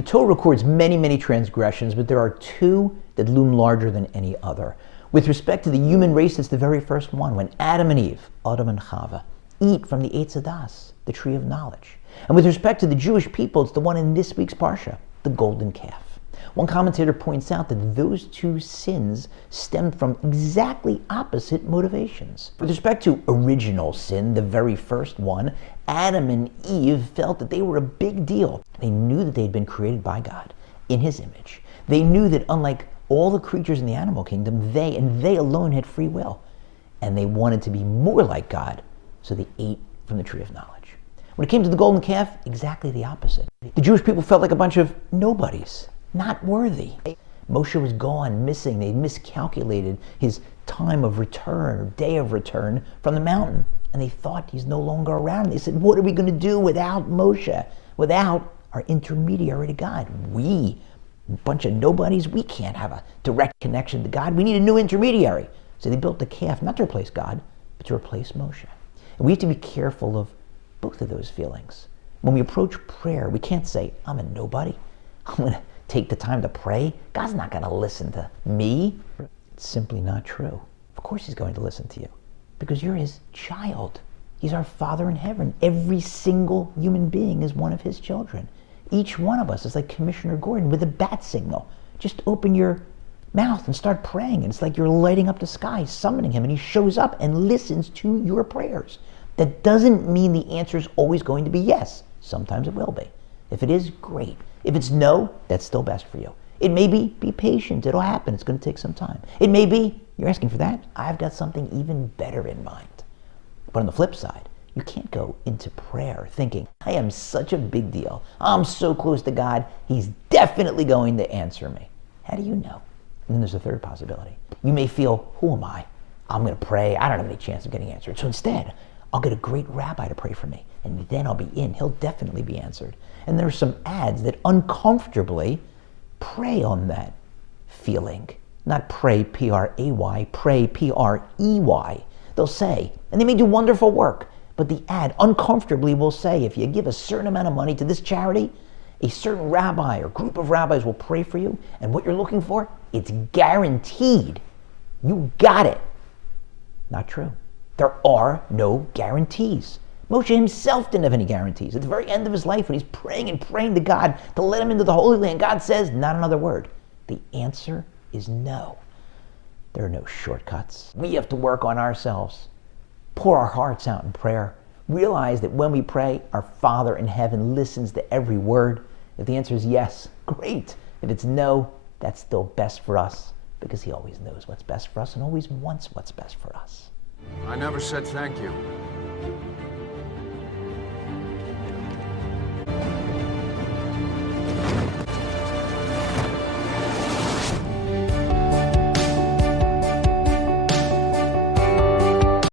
The Torah records many, many transgressions, but there are two that loom larger than any other. With respect to the human race, it's the very first one, when Adam and Eve, Adam and Chava, eat from the Eitz Hadas, the tree of knowledge. And with respect to the Jewish people, it's the one in this week's Parsha, the golden calf. One commentator points out that those two sins stemmed from exactly opposite motivations. With respect to original sin, the very first one, Adam and Eve felt that they were a big deal. They knew that they had been created by God in His image. They knew that unlike all the creatures in the animal kingdom, they alone had free will. And they wanted to be more like God, so they ate from the tree of knowledge. When it came to the golden calf, exactly the opposite. The Jewish people felt like a bunch of nobodies. Not worthy. Moshe was gone, missing. They miscalculated his time of return or day of return from the mountain. And they thought he's no longer around. They said, what are we going to do without Moshe? Without our intermediary to God? We, a bunch of nobodies, we can't have a direct connection to God. We need a new intermediary. So they built a calf, not to replace God, but to replace Moshe. And we have to be careful of both of those feelings. When we approach prayer, we can't say, I'm a nobody. I'm going to take the time to pray. God's not going to listen to me. It's simply not true. Of course He's going to listen to you because you're His child. He's our Father in heaven. Every single human being is one of His children. Each one of us is like Commissioner Gordon with a bat signal. Just open your mouth and start praying. And it's like you're lighting up the sky, summoning Him, and He shows up and listens to your prayers. That doesn't mean the answer is always going to be yes. Sometimes it will be. If it is, great. If it's no, that's still best for you. It may be patient. It'll happen. It's going to take some time. It may be, you're asking for that. I've got something even better in mind. But on the flip side, you can't go into prayer thinking, I am such a big deal. I'm so close to God. He's definitely going to answer me. How do you know? And then there's a third possibility. You may feel, who am I? I'm going to pray. I don't have any chance of getting answered. So instead, I'll get a great rabbi to pray for me. And then I'll be in. He'll definitely be answered. And there are some ads that uncomfortably prey on that feeling. Not pray, P-R-A-Y, pray, P-R-E-Y. They'll say, and they may do wonderful work, but the ad uncomfortably will say, if you give a certain amount of money to this charity, a certain rabbi or group of rabbis will pray for you, and what you're looking for, it's guaranteed. You got it. Not true. There are no guarantees. Moshe himself didn't have any guarantees. At the very end of his life, when he's praying and praying to God to let him into the Holy Land, God says, not another word. The answer is no. There are no shortcuts. We have to work on ourselves. Pour our hearts out in prayer. Realize that when we pray, our Father in heaven listens to every word. If the answer is yes, great. If it's no, that's still best for us because He always knows what's best for us and always wants what's best for us. I never said thank you.